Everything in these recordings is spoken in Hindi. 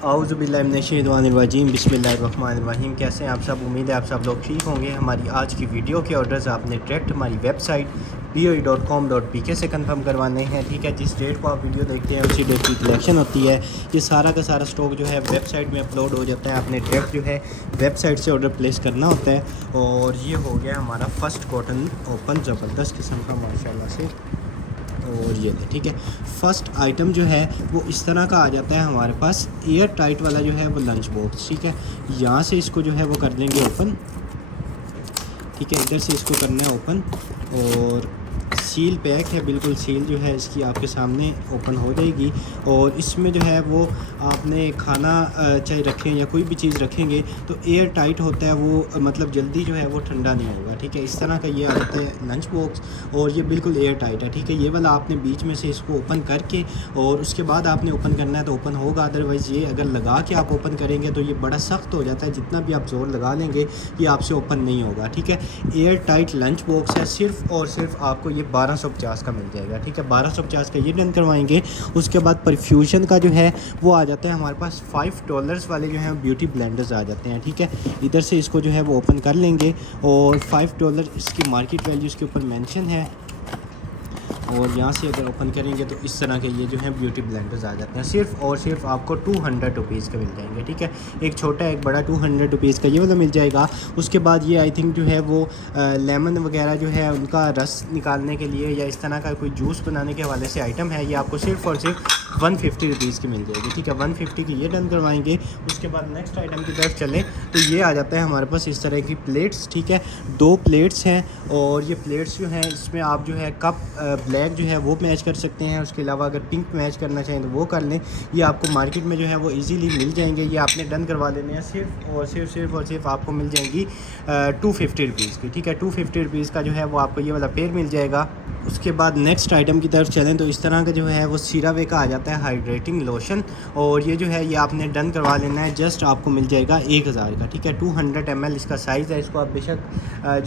औज़ुबिल्लाहिमिनश्शैतानिर्रजीम बिस्मिल्लाहिर्रहमानिर्रहीम। कैसे हैं आप सब? उम्मीद है आप सब लोग ठीक होंगे। हमारी आज की वीडियो के ऑर्डर्स आपने डायरेक्ट हमारी वेबसाइट boe.com.pk से कंफर्म करवाने हैं। ठीक है, जिस डेट को आप वीडियो देखते हैं उसी डेट की कलेक्शन होती है। ये सारा का सारा स्टॉक जो है वेबसाइट में अपलोड हो जाता है। आपने डायरेक्ट जो है वेबसाइट से ऑर्डर प्लेस करना होता है। और ये हो गया हमारा फ़र्स्ट कॉटन ओपन, ज़बरदस्त किस्म का माशाल्लाह से। और ये ठीक है, फ़र्स्ट आइटम जो है वो इस तरह का आ जाता है हमारे पास, एयर टाइट वाला जो है वो लंच बॉक्स। ठीक है, यहाँ से इसको जो है वो कर देंगे ओपन। ठीक है, इधर से इसको करना है ओपन और सील पैक है, बिल्कुल सील जो है इसकी आपके सामने ओपन हो जाएगी। और इसमें जो है वो आपने खाना चाहे रखें या कोई भी चीज़ रखेंगे तो एयर टाइट होता है वो, मतलब जल्दी जो है वो ठंडा नहीं होगा। ठीक है, इस तरह का ये आ जाता है लंच बॉक्स और ये बिल्कुल एयर टाइट है। ठीक है, ये वाला आपने बीच में से इसको ओपन करके और उसके बाद आपने ओपन करना है तो ओपन होगा। अदरवाइज़ ये अगर लगा के आप ओपन करेंगे तो ये बड़ा सख्त हो जाता है, जितना भी आप ज़ोर लगा लेंगे ये आपसे ओपन नहीं होगा। ठीक है, एयर टाइट लंच बॉक्स है, सिर्फ़ और सिर्फ आपको ये 1250 का मिल जाएगा। ठीक है, 1250 का ये डन करवाएंगे। उसके बाद परफ्यूजन का जो है वो आ जाता है हमारे पास $5 वाले जो हैं ब्यूटी ब्लेंडर्स आ जाते हैं। ठीक है, इधर से इसको जो है वो ओपन कर लेंगे और $5 इसकी मार्केट वैल्यू इसके ऊपर मेंशन है। और यहाँ से अगर ओपन करेंगे तो इस तरह के ये जो है ब्यूटी ब्लेंडर्स आ जाते हैं। सिर्फ़ और सिर्फ आपको 200 रुपीज़ के मिल जाएंगे। ठीक है, एक छोटा एक बड़ा 200 रुपीज़ का ये वाला मिल जाएगा। उसके बाद ये आई थिंक जो है वो लेमन वगैरह जो है उनका रस निकालने के लिए या इस तरह का कोई जूस बनाने के हवाले से आइटम है, ये आपको सिर्फ़ और सिर्फ 150 रुपीज़ की मिल जाएगी। ठीक है, 150 की ये डन करवाएंगे। उसके बाद नेक्स्ट आइटम की तरफ चलें तो ये आ जाता है हमारे पास इस तरह की प्लेट्स। ठीक है, 2 प्लेट्स हैं और ये प्लेट्स जो हैं इसमें आप जो है कप ब्लैक जो है वो मैच कर सकते हैं। उसके अलावा अगर पिंक मैच करना चाहें तो वो कर लें। ये आपको मार्केट में जो है वो इजीली मिल जाएंगे। ये आपने डन करवा लेने हैं, सिर्फ आपको मिल जाएंगी 250 रुपीज़ की। ठीक है, 250 रुपीज़ का जो है वो आपको ये वाला पेयर मिल जाएगा। उसके बाद नेक्स्ट आइटम की तरफ चलें तो इस तरह का जो है वो सीरावे का आ जाता है हाइड्रेटिंग लोशन। और ये जो है ये आपने डन करवा लेना है, जस्ट आपको मिल जाएगा 1000 का। ठीक है, 200 ml इसका साइज़ है। इसको आप बेशक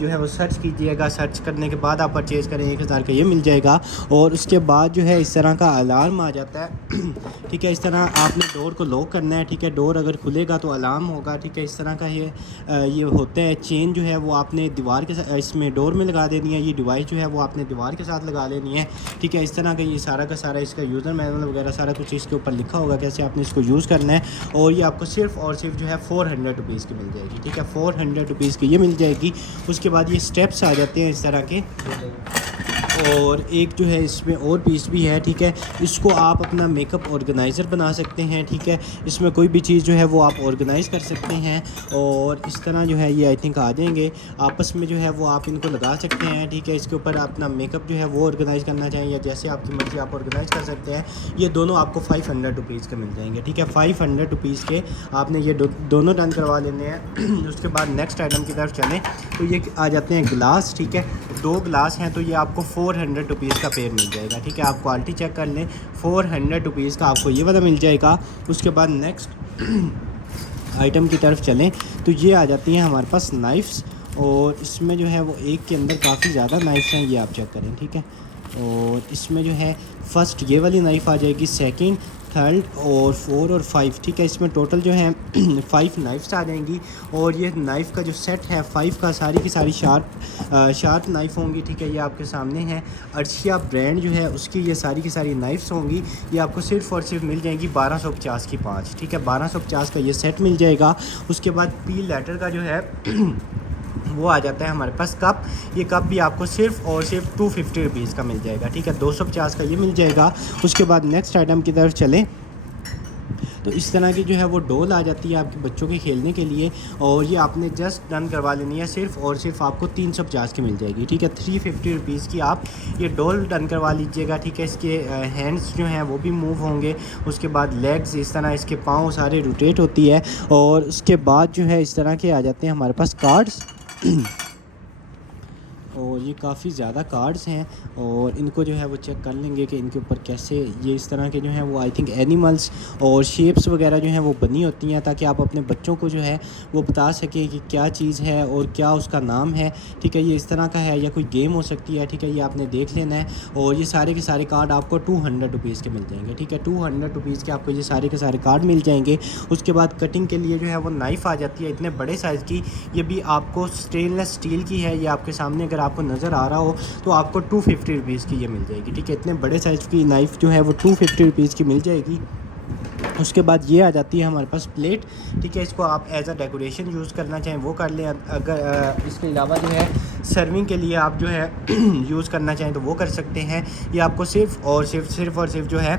जो है वो सर्च कीजिएगा, सर्च करने के बाद आप परचेज़ करें, 1000 का ये मिल जाएगा। और उसके बाद जो है इस तरह का अलार्म आ जाता है। ठीक है, इस तरह आपने डोर को लॉक करना है। ठीक है, डोर अगर खुलेगा तो अलार्म होगा। ठीक है, इस तरह का ये होता है। चेन जो है वो आपने दीवार के साथ इसमें डोर में लगा देनी है। ये डिवाइस जो है वो आपने दीवार के साथ लगा लेनी है। ठीक है, इस तरह का ये सारा का सारा इसका यूज़र मैनुअल वगैरह सारा कुछ इसके ऊपर लिखा होगा कैसे आपने इसको यूज़ करना है। और ये आपको सिर्फ़ और सिर्फ जो है 400 रुपीज़ की मिल जाएगी। ठीक है, 400 रुपीज़ की ये मिल जाएगी। उसके बाद ये स्टेप्स आ जाते हैं इस तरह के, और एक जो है इसमें और पीस भी है। ठीक है, इसको आप अपना मेकअप ऑर्गेनाइज़र बना सकते हैं। ठीक है, इसमें कोई भी चीज़ जो है वो आप ऑर्गेनाइज़ कर सकते हैं। और इस तरह जो है ये आई थिंक आ जाएंगे आपस में जो है वो आप इनको लगा सकते हैं। ठीक है, इसके ऊपर अपना मेकअप जो है वो ऑर्गेनाइज़ करना चाहें या जैसे आपकी मर्ज़ी आप ऑर्गेनाइज़ कर सकते हैं। ये दोनों आपको 500 रुपीज़ के मिल जाएंगे। ठीक है, 500 रुपीज़ के आपने ये दोनों डन करवा लेने हैं। उसके बाद नेक्स्ट आइटम की तरफ चलें तो ये आ जाते हैं गिलास। ठीक है, 2 गिलास हैं तो ये आपको 400 रुपीज़ का पेयर मिल जाएगा। ठीक है, आप क्वालिटी चेक कर लें, 400 रुपीज़ का आपको ये वाला मिल जाएगा। उसके बाद नेक्स्ट आइटम की तरफ चलें तो ये आ जाती हैं हमारे पास नाइफ़्स। और इसमें जो है वो एक के अंदर काफ़ी ज़्यादा नाइफ़्स हैं, ये आप चेक करें। ठीक है, और इसमें जो है फ़र्स्ट ये वाली नाइफ़ आ जाएगी, सेकंड, थर्ड और 4 और 5। ठीक है, इसमें टोटल जो है 5 नाइफ़्स आ जाएंगी। और ये नाइफ़ का जो सेट है 5 का सारी की सारी शार्प नाइफ़ होंगी। ठीक है, ये आपके सामने है। अर्शिया ब्रांड जो है उसकी ये सारी की सारी नाइफ़्स होंगी। ये आपको सिर्फ़ और सिर्फ मिल जाएंगी 1250 की 5। ठीक है, 1250 का ये सेट मिल जाएगा। उसके बाद पी लेटर का जो है वो आ जाता है हमारे पास कप। ये कप भी आपको सिर्फ़ और सिर्फ 250 रुपीज़ का मिल जाएगा। ठीक है, 250 का ये मिल जाएगा। उसके बाद नेक्स्ट आइटम की तरफ चलें तो इस तरह की जो है वो डोल आ जाती है आपके बच्चों के खेलने के लिए। और ये आपने जस्ट डन करवा लेनी है, सिर्फ़ और सिर्फ आपको 350 की मिल जाएगी। ठीक है, 350 रुपीज़ की आप ये डोल डन करवा लीजिएगा। ठीक है, इसके हैंड्स जो हैं वो भी मूव होंगे। उसके बाद लेग्स इस तरह, इसके पाँव सारे रोटेट होती है। और उसके बाद जो है इस तरह के आ जाते हैं हमारे पास कार्ड्स। और ये काफ़ी ज़्यादा कार्ड्स हैं और इनको जो है वो चेक कर लेंगे कि इनके ऊपर कैसे ये इस तरह के जो हैं वो आई थिंक एनिमल्स और शेप्स वगैरह जो हैं वो बनी होती हैं, ताकि आप अपने बच्चों को जो है वो बता सकें कि क्या चीज़ है और क्या उसका नाम है। ठीक है, ये इस तरह का है या कोई गेम हो सकती है। ठीक है, ये आपने देख लेना है और ये सारे के सारे कार्ड आपको 200 रुपीज़ के मिल जाएंगे। ठीक है, 200 रुपीज़ के आपको ये सारे के सारे कार्ड मिल जाएंगे। उसके बाद कटिंग के लिए जो है वो नाइफ़ आ जाती है इतने बड़े साइज़ की, ये भी आपको स्टेनलेस स्टील की है। ये आपके सामने अगर आपको नज़र आ रहा हो तो आपको 250 रुपीज़ की ये मिल जाएगी। ठीक है, इतने बड़े साइज़ की नाइफ़ जो है वो 250 रुपीज़ की मिल जाएगी। उसके बाद ये आ जाती है हमारे पास प्लेट। ठीक है, इसको आप एज अ डेकोरेशन यूज़ करना चाहें वो कर लें। अगर इसके अलावा जो है सर्विंग के लिए आप जो है यूज़ करना चाहें तो वो कर सकते हैं। ये आपको सिर्फ जो है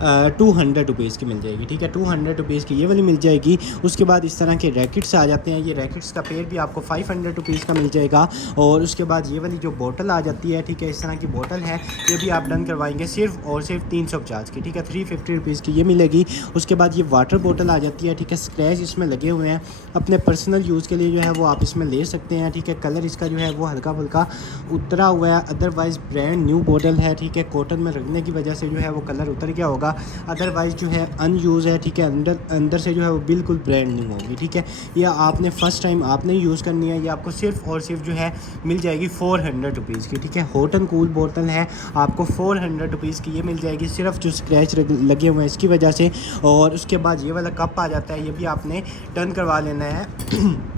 200 रुपीज़ की मिल जाएगी। ठीक है, 200 रुपीज़ की ये वाली मिल जाएगी। उसके बाद इस तरह के रैकेट्स आ जाते हैं। ये रैकेट्स का पेयर भी आपको 500 रुपीज़ का मिल जाएगा। और उसके बाद ये वाली जो बोतल आ जाती है, ठीक है, इस तरह की बोतल है, ये भी आप डन करवाएंगे सिर्फ और सिर्फ 350 की। ठीक है, 350 रुपीज़ की ये मिलेगी। उसके बाद ये वाटर बोतल आ जाती है। ठीक है, स्क्रैच इसमें लगे हुए हैं, अपने पर्सनल यूज़ के लिए जो है वो आप इसमें ले सकते हैं। ठीक है, कलर इसका जो है वो हल्का फुल्का उतरा हुआ है, अदरवाइज़ ब्रांड न्यू बोतल है। ठीक है, कॉटन में रखने की वजह से जो है वो कलर उतर गया होगा, अदरवाइज़ जो है अनयूज़ है। ठीक है, अंदर से जो है वो बिल्कुल ब्रांड न्यू होगी। ठीक है, या आपने फ़र्स्ट टाइम आपने यूज़ करनी है, ये आपको सिर्फ और सिर्फ जो है मिल जाएगी 400 रुपीज़ की। ठीक है, हॉट एंड कूल बोतल है, आपको 400 रुपीज़ की ये मिल जाएगी, सिर्फ जो स्क्रैच लगे हुए हैं इसकी वजह से। और उसके बाद ये वाला कप आ जाता है, ये भी आपने टर्न करवा लेना है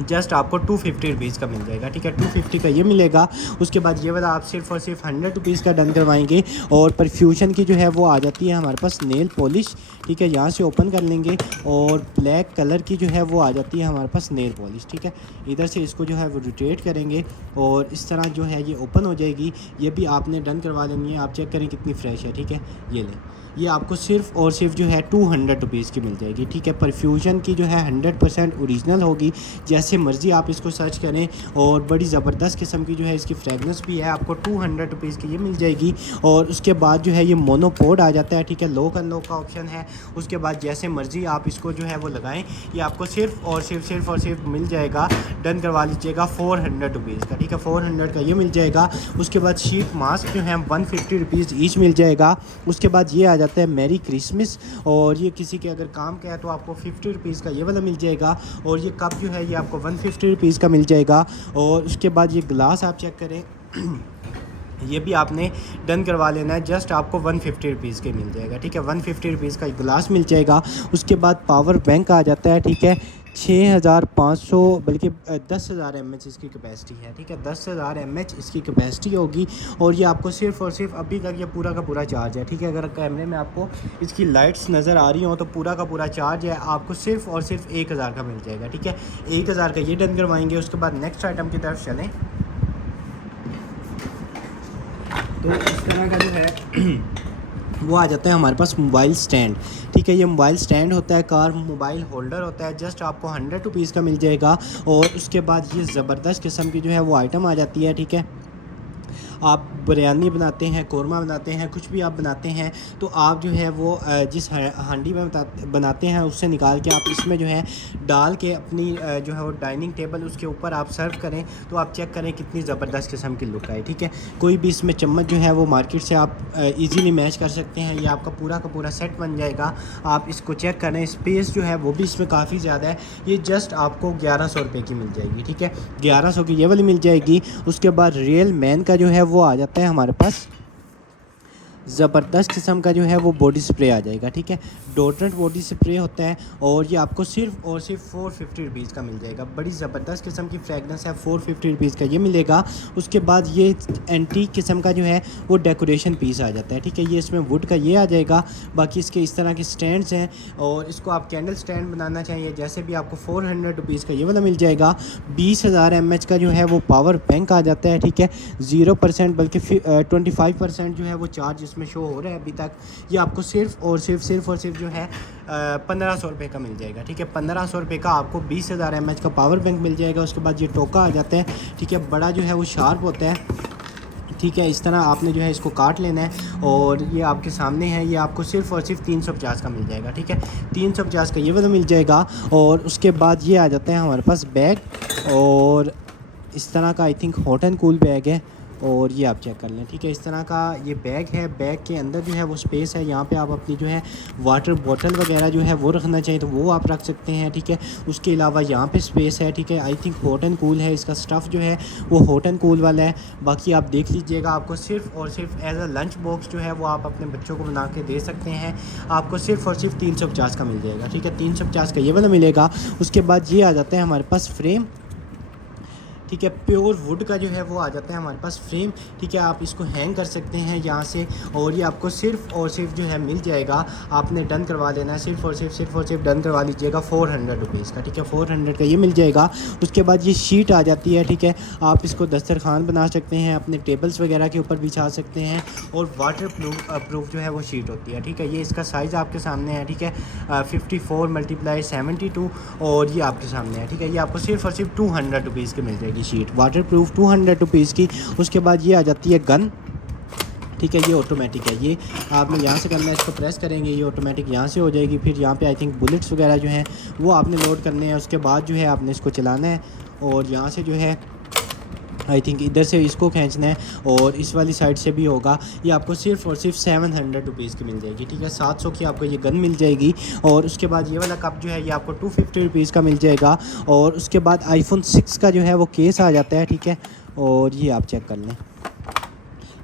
जस्ट आपको 250 रुपीज़ का मिल जाएगा। ठीक है, 250 का ये मिलेगा। उसके बाद ये वाला आप सिर्फ और सिर्फ 100 रुपीज़ का डन करवाएंगे। और परफ्यूशन की जो है वो आ जाती है हमारे पास नेल पॉलिश। ठीक है, यहाँ से ओपन कर लेंगे और ब्लैक कलर की जो है वो आ जाती है हमारे पास नेल पॉलिश। ठीक है, इधर से इसको जो है वो रोटेट करेंगे और इस तरह जो है ये ओपन हो जाएगी। ये भी आपने डन करवा लेनी है। आप चेक करें कितनी फ्रेश है। ठीक है, ये लें, ये आपको सिर्फ और सिर्फ जो है 200 रुपीज़ की मिल जाएगी। ठीक है, परफ्यूजन की जो है 100% ओरिजिनल होगी, जैसे मर्ज़ी आप इसको सर्च करें। और बड़ी ज़बरदस्त किस्म की जो है इसकी फ्रेगनेंस भी है, आपको 200 रुपीज़ की ये मिल जाएगी। और उसके बाद जो है ये मोनोपोड आ जाता है। ठीक है, लॉक अनलॉक का ऑप्शन है। उसके बाद जैसे मर्ज़ी आप इसको जो है वो लगाएं, ये आपको सिर्फ और सिर्फ मिल जाएगा, डन करवा लीजिएगा 400 रुपीज़ का। ठीक है, 400 का ये मिल जाएगा। उसके बाद शीट मास्क जो है 150 रुपीज़ ईच मिल जाएगा। उसके बाद ये आ जाता है मैरी क्रिसमस, और ये किसी के अगर काम का है तो आपको 50 रुपीज़ का ये वाला मिल जाएगा। और ये कप जो है ये आपको 150 रुपीज़ का मिल जाएगा। और उसके बाद ये ग्लास आप चेक करें ये भी आपने डन करवा लेना है, जस्ट आपको 150 रुपीज़ के मिल जाएगा। ठीक है, 150 रुपीज़ का गिलास मिल जाएगा। उसके बाद पावर बैंक आ जाता है। ठीक है, 6500 बल्कि 10,000 mAh इसकी कैपेसिटी है। ठीक है, 10,000 mAh इसकी कैपेसिटी होगी। और ये आपको सिर्फ और सिर्फ अभी तक ये पूरा का पूरा चार्ज है। ठीक है, अगर कैमरे में आपको इसकी लाइट्स नज़र आ रही हो तो पूरा का पूरा चार्ज है, आपको सिर्फ और सिर्फ 1000 का मिल जाएगा। ठीक है, 1000 का ये डन करवाएंगे। उसके बाद नेक्स्ट आइटम की तरफ चलें तो इस तरह का जो है वो आ जाता है हमारे पास मोबाइल स्टैंड। ठीक है, ये मोबाइल स्टैंड होता है, कार मोबाइल होल्डर होता है, जस्ट आपको 100 रुपीज़ का मिल जाएगा। और उसके बाद ये ज़बरदस्त किस्म की जो है वो आइटम आ जाती है। ठीक है, आप बिरयानी बनाते हैं, कौरमा बनाते हैं, कुछ भी आप बनाते हैं तो आप जो है वो जिस हांडी में बनाते हैं उससे निकाल के आप इसमें जो है डाल के अपनी जो है वो डाइनिंग टेबल उसके ऊपर आप सर्व करें तो आप चेक करें कितनी ज़बरदस्त किस्म की लुक आए। ठीक है, कोई भी इसमें चम्मच जो है वो मार्केट से आप इजीली मैच कर सकते हैं। ये आपका पूरा का पूरा सेट बन जाएगा। आप इसको चेक करें, स्पेस जो है वो भी इसमें काफ़ी ज़्यादा है। ये जस्ट आपको 1100 रुपये की मिल जाएगी। ठीक है, 1100 की ये वाली मिल जाएगी। उसके बाद रियल मैन का जो है वो आ जाता है हमारे पास, ज़बरदस्त किस्म का जो है वो बॉडी स्प्रे आ जाएगा। ठीक है, डोड्रेंट बॉडी स्प्रे होता है और ये आपको सिर्फ और सिर्फ 450 रुपीज़ का मिल जाएगा। बड़ी ज़बरदस्त किस्म की फ्रेगनेंस है, 450 रुपीज़ का ये मिलेगा। उसके बाद ये एंटीक किस्म का जो है वो डेकोरेशन पीस आ जाता है। ठीक है, ये इसमें वुड का ये आ जाएगा। बाकी इसके इस तरह के स्टैंड्स हैं और इसको आप कैंडल स्टैंड बनाना चाहिए जैसे भी आपको 400 रुपीज़ का ये वाला मिल जाएगा। 20,000 mAh का जो है वो पावर बैंक आ जाता है। ठीक है, 0% बल्कि 25% जो है वो चार्ज में शो हो रहा है अभी तक। ये आपको सिर्फ और सिर्फ जो है 1500 रुपये का मिल जाएगा। ठीक है, 1500 रुपये का आपको 20,000 mAh का पावर बैंक मिल जाएगा। उसके बाद ये टोका आ जाता है। ठीक है, बड़ा जो है वो शार्प होता है। ठीक है, इस तरह आपने जो है इसको काट लेना है और ये आपके सामने है। ये आपको सिर्फ और सिर्फ 350 का मिल जाएगा। ठीक है, 350 का ये वाला मिल जाएगा। और उसके बाद ये आ जाता है हमारे पास बैग, और इस तरह का I think hot and cool bag है और ये आप चेक कर लें, ठीक है। इस तरह का ये बैग है, बैग के अंदर जो है वो स्पेस है, यहाँ पे आप अपनी जो है वाटर बॉटल वगैरह जो है वो रखना चाहिए तो वो आप रख सकते हैं, ठीक है। उसके अलावा यहाँ पे स्पेस है, ठीक है। I think hot and cool है, इसका स्टफ़ जो है वो हॉट एंड कूल वाला है। बाकी आप देख लीजिएगा, आपको सिर्फ़ और सिर्फ एज अ लंच बॉक्स जो है वो आप अपने बच्चों को बना के दे सकते हैं। आपको सिर्फ़ और सिर्फ 350 का मिल जाएगा, ठीक है। 350 का ये वाला मिलेगा। उसके बाद ये आ जाता है हमारे पास फ्रेम, ठीक है। प्योर वुड का जो है वो आ जाता है हमारे पास फ्रेम, ठीक है। आप इसको हैंग कर सकते हैं यहाँ से और ये आपको सिर्फ़ और सिर्फ जो है मिल जाएगा। आपने डन करवा लेना है, सिर्फ़ और सिर्फ डन करवा लीजिएगा 400 रुपीज़ का, ठीक है। 400 का ये मिल जाएगा। उसके बाद ये शीट आ जाती है, ठीक है। आप इसको दस्तरखान बना सकते हैं, अपने टेबल्स वगैरह के ऊपर बिछा सकते हैं और वाटर प्रूफ जो है वो शीट होती है, ठीक है। ये इसका साइज़ आपके सामने है, ठीक है। 54 × 72 और ये आपके सामने है, ठीक है। ये आपको सिर्फ़ और सिर्फ 200 रुपीज़ की मिल जाएगी शीट, वाटर प्रूफ 200 रुपीज़ की। उसके बाद ये आ जाती है गन, ठीक है। ये ऑटोमेटिक है, ये आपने यहाँ से करना है, इसको प्रेस करेंगे ये ऑटोमेटिक यहाँ से हो जाएगी। फिर यहाँ पे आई थिंक बुलेट्स वगैरह जो हैं वो आपने लोड करने हैं। उसके बाद जो है आपने इसको चलाना है और यहाँ से जो है आई थिंक इधर से इसको खींचना है और इस वाली साइड से भी होगा। ये आपको सिर्फ़ और सिर्फ 700 रुपीज़ की मिल जाएगी, ठीक है। 700 की आपको ये गन मिल जाएगी। और उसके बाद ये वाला कप जो है ये आपको 250 रुपीज़ का मिल जाएगा। और उसके बाद आईफोन 6 का जो है वो केस आ जाता है, ठीक है। और ये आप चेक कर लें,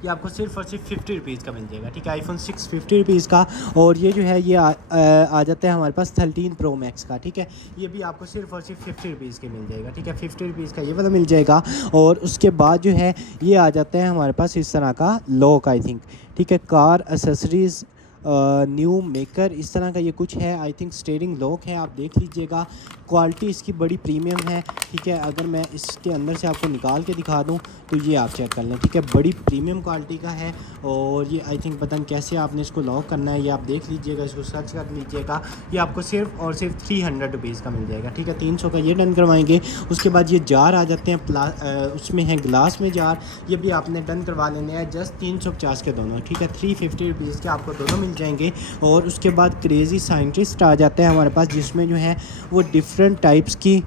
ये आपको सिर्फ़ और सिर्फ 50 रुपीज़ का मिल जाएगा, ठीक है। आईफोन 6 50 रुपीज़ का। और ये जो है ये आ जाता है हमारे पास 13 प्रो मैक्स का, ठीक है। ये भी आपको सिर्फ़ और सिर्फ 50 रुपीज़ के मिल जाएगा, ठीक है। 50 रुपीज़ का ये वाला मिल जाएगा। और उसके बाद जो है ये आ जाता है हमारे पास इस तरह का लॉक आई थिंक, ठीक है। कार एसेसरीज़ न्यू मेकर इस तरह का ये कुछ है, आई थिंक स्टीयरिंग लॉक है। आप देख लीजिएगा, क्वालिटी इसकी बड़ी प्रीमियम है, ठीक है। अगर मैं इसके अंदर से आपको निकाल के दिखा दूं तो ये आप चेक कर लें, ठीक है। बड़ी प्रीमियम क्वालिटी का है। और ये आई थिंक पता नहीं कैसे आपने इसको लॉक करना है, ये आप देख लीजिएगा, इसको सर्च कर लीजिएगा। ये आपको सिर्फ़ और सिर्फ 300 रुपीज़ का मिल जाएगा, ठीक है। 300 का ये डन करवाएंगे। उसके बाद ये जार आ जाते हैं, उसमें है ग्लास में जार, ये भी आपने डन करवा लेने हैं। जस्ट 350 के दोनों, ठीक है। 350 रुपीज़ के आपको दोनों मिल जाएंगे। और उसके बाद क्रेज़ी साइंटिस्ट आ जाता है हमारे पास, जिसमें जो है वो डिफरेंट टाइप्स की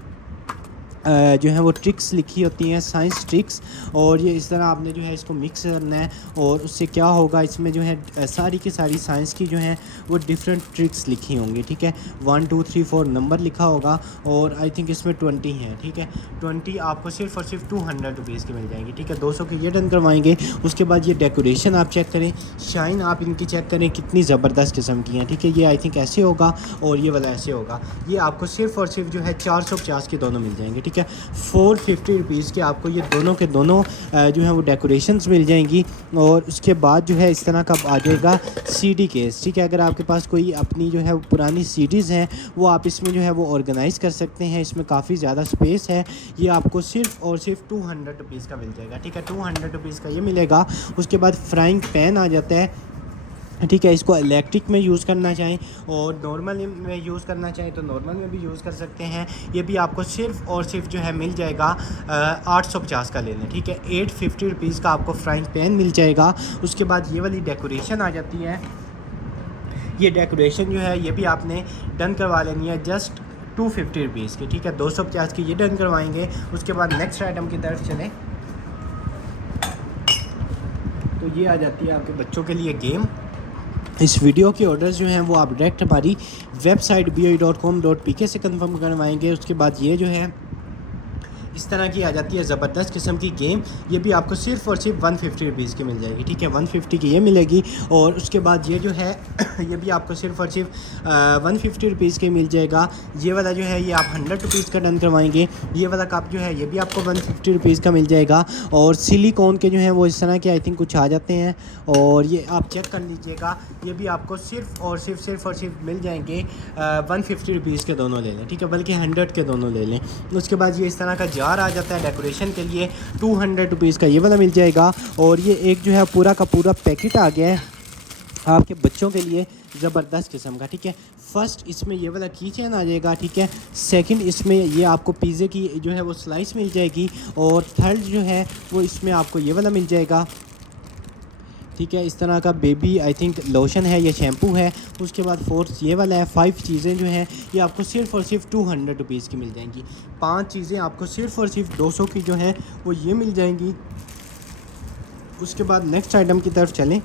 जो है वो ट्रिक्स लिखी होती हैं, साइंस ट्रिक्स। और ये इस तरह आपने जो है इसको मिक्स करना है और उससे क्या होगा, इसमें जो है सारी की सारी साइंस की जो है वो डिफरेंट ट्रिक्स लिखी होंगी, ठीक है। 1 2 3 4 नंबर लिखा होगा और आई थिंक इसमें 20 है, ठीक है। 20 आपको सिर्फ़ और सिर्फ 200 रुपीज़ की मिल जाएंगी, ठीक है। 200 के ये डन करवाएंगे। उसके बाद ये डेकोरेशन आप चेक करें, शाइन आप इनकी चेक करें कितनी ज़बरदस्त किस्म की हैं, ठीक है। ये आई थिंक ऐसे होगा और ये वाला ऐसे होगा। ये आपको सिर्फ़ और सिर्फ जो है 450 के दोनों मिल जाएंगे, ठीक है। 450 रुपीज़ के आपको ये दोनों के दोनों जो है वो डेकोरेशंस मिल जाएंगी। और उसके बाद जो है इस तरह का आ जाएगा सीडी केस, ठीक है। अगर आपके पास कोई अपनी जो है वो पुरानी सीडीज़ हैं वो आप इसमें जो है वो ऑर्गेनाइज़ कर सकते हैं, इसमें काफ़ी ज़्यादा स्पेस है। ये आपको सिर्फ़ और सिर्फ 200 रुपीज़ का मिल जाएगा, ठीक है। 200 रुपीज़ का ये मिलेगा। उसके बाद फ्राइंग पैन आ जाता है, ठीक है। इसको इलेक्ट्रिक में यूज़ करना चाहें और नॉर्मल में यूज़ करना चाहें तो नॉर्मल में भी यूज़ कर सकते हैं। ये भी आपको सिर्फ़ और सिर्फ जो है मिल जाएगा 850 का ले लें, ठीक है। 850 रुपीज़ का आपको फ्राइंग पैन मिल जाएगा। उसके बाद ये वाली डेकोरेशन आ जाती है, ये डेकोरेशन जो है ये भी आपने डन करवा लेनी है जस्ट 250 रुपीज़ की, ठीक है। 250 की ये डन करवाएंगे। उसके बाद नेक्स्ट आइटम की तरफ चलें तो ये आ जाती है आपके बच्चों के लिए गेम। इस वीडियो के ऑर्डर्स जो हैं वो आप डायरेक्ट हमारी वेबसाइट BOE.com.pk से कंफर्म करवाएंगे। उसके बाद ये जो है इस तरह की आ जाती है ज़बरदस्त किस्म की गेम, ये भी आपको सिर्फ़ और सिर्फ 150 रुपीज़ की मिल जाएगी, ठीक है। 150 की ये मिलेगी। और उसके बाद ये जो है ये भी आपको सिर्फ़ और सिर्फ 150 रुपीज़ की मिल जाएगा। ये वाला जो है ये आप 100 रुपीज़ का डन करवाएंगे। ये वाला कप जो है ये भी आपको 150 रुपीज़ का मिल जाएगा। और सिलिकॉन के जो हैं वो इस तरह के आई थिंक कुछ आ जाते हैं और ये आप चेक कर लीजिएगा। ये भी आपको सिर्फ़ और सिर्फ मिल जाएंगे 150 रुपीज़ के दोनों ले लें, ठीक है। बल्कि 100 के दोनों ले लें। उसके बाद ये इस तरह का जार आ जाता है डेकोरेशन के लिए, 200 रुपीज़ का ये वाला मिल जाएगा। और ये एक जो है पूरा का पूरा पैकेट आ गया है आपके बच्चों के लिए ज़बरदस्त किस्म का, ठीक है। फर्स्ट इसमें ये वाला की चेन आ जाएगा, ठीक है। सेकंड इसमें ये आपको पिज़्ज़े की जो है वो स्लाइस मिल जाएगी। और थर्ड जो है वो इसमें आपको ये वाला मिल जाएगा, ठीक है। इस तरह का बेबी आई थिंक लोशन है या शैम्पू है। उसके बाद फोर्थ ये वाला है। 5 चीज़ें जो हैं ये आपको सिर्फ़ और सिर्फ 200 रुपीज़ की मिल जाएंगी। 5 चीज़ें आपको सिर्फ़ और सिर्फ 200 की जो है वो ये मिल जाएंगी। उसके बाद नेक्स्ट आइटम की तरफ चलें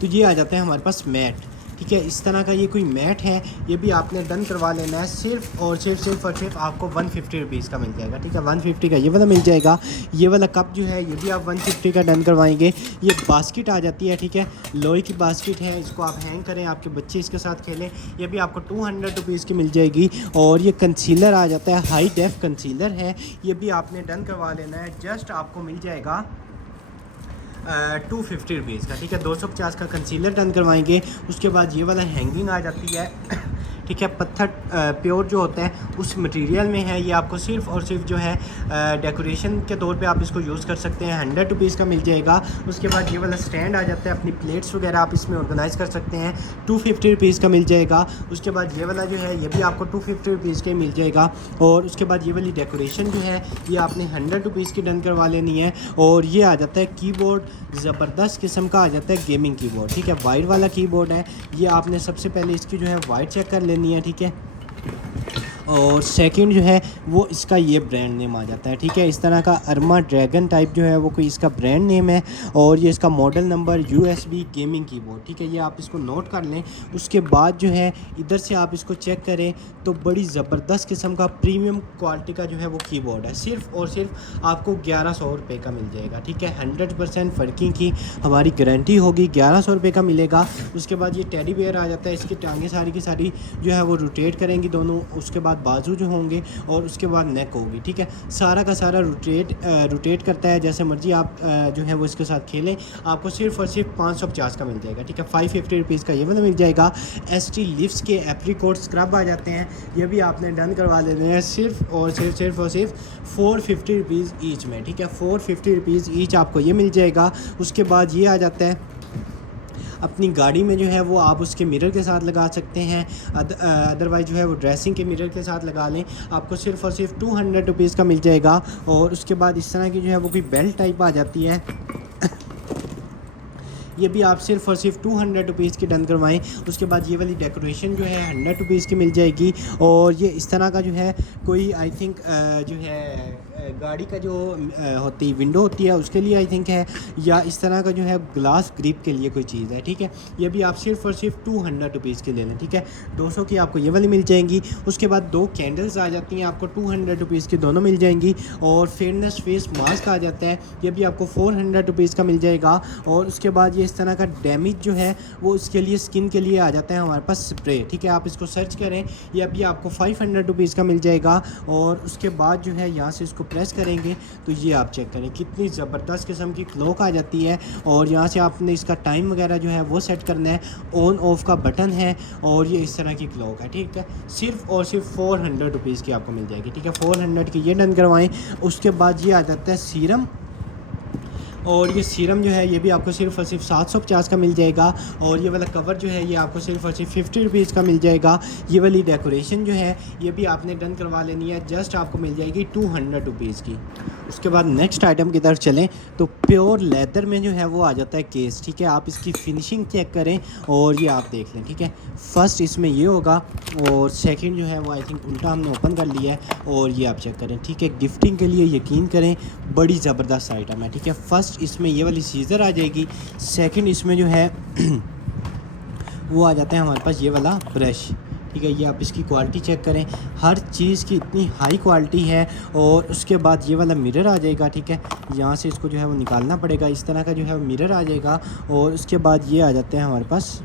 तो ये आ जाता है हमारे पास मैट। ठीक है, इस तरह का ये कोई मैट है, ये भी आपने डन करवा लेना है। सिर्फ और सिर्फ आपको 150 रुपीज़ का मिल जाएगा। ठीक है, 150 का ये वाला मिल जाएगा। ये वाला कप जो है ये भी आप 150 का डन करवाएंगे। ये बास्केट आ जाती है, ठीक है, लोहे की बास्केट है, इसको आप हैंग करें, आपके बच्चे इसके साथ खेलें, ये भी आपको 200 रुपीज़ की मिल जाएगी। और ये कंसीलर आ जाता है, हाई डेफ कंसीलर है, ये भी आपने डन करवा लेना है। जस्ट आपको मिल जाएगा 250 रुपीज़ का। ठीक है, 250 का कंसीलर डन करवाएंगे। उसके बाद ये वाला हैंगिंग आ जाती है। ठीक है, पत्थर प्योर जो होता है उस मटेरियल में है। ये आपको सिर्फ़ और सिर्फ जो है डेकोरेशन के तौर पे आप इसको यूज़ कर सकते हैं। 100 रुपीज़ का मिल जाएगा। उसके बाद ये वाला स्टैंड आ जाता है, अपनी प्लेट्स वगैरह आप इसमें ऑर्गेनाइज़ कर सकते हैं, 250 रुपीज़ का मिल जाएगा। उसके बाद ये वाला जो है ये भी आपको 250 रुपीज़ का मिल जाएगा। और उसके बाद ये वाली डेकोरेशन जो है ये आपने 100 रुपीज़ की डन करवा लेनी है। और ये आ जाता है कीबोर्ड, ज़बरदस्त किस्म का आ जाता है गेमिंग कीबोर्ड। ठीक है, वाइट वाला कीबोर्ड है। ये आपने सबसे पहले इसकी जो है वाइट चेक कर लेनी है। ठीक है, और सेकंड जो है वो इसका ये ब्रांड नेम आ जाता है। ठीक है, इस तरह का अरमा ड्रैगन टाइप जो है वो कोई इसका ब्रांड नेम है। और ये इसका model number USB gaming keyboard. ठीक है, ये आप इसको नोट कर लें। उसके बाद जो है इधर से आप इसको चेक करें तो बड़ी ज़बरदस्त किस्म का प्रीमियम क्वालिटी का जो है वो कीबोर्ड है। सिर्फ़ और सिर्फ आपको 1100 रुपये का मिल जाएगा। ठीक है, 100% वर्किंग की हमारी गारंटी होगी, 1100 रुपये का मिलेगा। उसके बाद ये टेडी बेयर आ जाता है, इसकी टांगें सारी की सारी जो है वो रोटेट करेंगी दोनों। उसके बाद बाजू जो होंगे और उसके बाद नेक होगी। ठीक है, सारा का सारा रोटेट करता है, जैसे मर्जी आप जो है वो इसके साथ खेलें। आपको सिर्फ और सिर्फ 550 का मिल जाएगा। ठीक है, 550 रुपीज़ का ये वाला मिल जाएगा। ST लिप्स के एप्रीकोट स्क्रब आ जाते हैं, ये भी आपने डन करवा लेने हैं। सिर्फ और सिर्फ 450 रुपीज़ ईच में। ठीक है, 450 रुपीज़ ईच आपको ये मिल जाएगा। उसके बाद ये आ जाता है अपनी गाड़ी में जो है वो आप उसके मिरर के साथ लगा सकते हैं। अदरवाइज़ जो है वो ड्रेसिंग के मिरर के साथ लगा लें, आपको सिर्फ़ और सिर्फ 200 रुपीज़ का मिल जाएगा। और उसके बाद इस तरह की जो है वो कोई बेल्ट टाइप आ जाती है, ये भी आप सिर्फ़ और सिर्फ 200 रुपीज़ की डन करवाएं। उसके बाद ये वाली डेकोरेशन जो है 100 रुपीज़ की मिल जाएगी। और ये इस तरह का जो है कोई आई थिंक जो है गाड़ी का जो होती है विंडो होती है उसके लिए आई थिंक है, या इस तरह का जो है ग्लास ग्रिप के लिए कोई चीज़ है। ठीक है, ये भी आप सिर्फ़ और सिर्फ 200 रुपीज़ के ले लें। ठीक है, 200 की आपको ये वाली मिल जाएंगी। उसके बाद 2 कैंडल्स आ जाती हैं, आपको 200 रुपीज़ की दोनों मिल जाएंगी। और फेयरनेस फेस मास्क आ जाता है, ये भी आपको 400 रुपीज़ का मिल जाएगा। और उसके बाद ये इस तरह का डैमेज जो है वो उसके लिए स्किन के लिए आ जाता है हमारे पास स्प्रे। ठीक है, आप इसको सर्च करें, ये अभी आपको 500 रुपीज़ का मिल जाएगा। और उसके बाद जो है यहाँ से इसको प्रेस करेंगे तो ये आप चेक करें कितनी ज़बरदस्त किस्म की क्लॉक आ जाती है। और यहाँ से आपने इसका टाइम वगैरह जो है वो सेट करना है, ऑन ऑफ का बटन है। और ये इस तरह की क्लॉक है। ठीक है, सिर्फ और सिर्फ 400 रुपीज़ की आपको मिल जाएगी। ठीक है, 400 की ये डन करवाएं। उसके बाद ये आ जाता है सीरम, और ये सीरम जो है ये भी आपको सिर्फ और सिर्फ 750 का मिल जाएगा। और ये वाला कवर जो है ये आपको सिर्फ और सिर्फ 50 रुपीज़ का मिल जाएगा। ये वाली डेकोरेशन जो है ये भी आपने डन करवा लेनी है, जस्ट आपको मिल जाएगी 200 रुपीज़ की। उसके बाद नेक्स्ट आइटम की तरफ चलें तो प्योर लेदर में जो है वो आ जाता है केस। ठीक है, आप इसकी फिनिशिंग चेक करें और ये आप देख लें। ठीक है, फर्स्ट इसमें ये होगा और सेकंड जो है वो आई थिंक उल्टा हमने ओपन कर लिया है, और ये आप चेक करें। ठीक है, गिफ्टिंग के लिए यकीन करें बड़ी ज़बरदस्त आइटम है। ठीक है, फर्स्ट इसमें ये वाली सीज़र आ जाएगी। सेकंड इसमें जो है वो आ जाता है हमारे पास ये वाला ब्रश। ठीक है, ये आप इसकी क्वालिटी चेक करें, हर चीज़ की इतनी हाई क्वालिटी है। और उसके बाद ये वाला मिरर आ जाएगा। ठीक है, यहाँ से इसको जो है वो निकालना पड़ेगा, इस तरह का जो है मिरर आ जाएगा। और उसके बाद ये आ जाते हैं हमारे पास,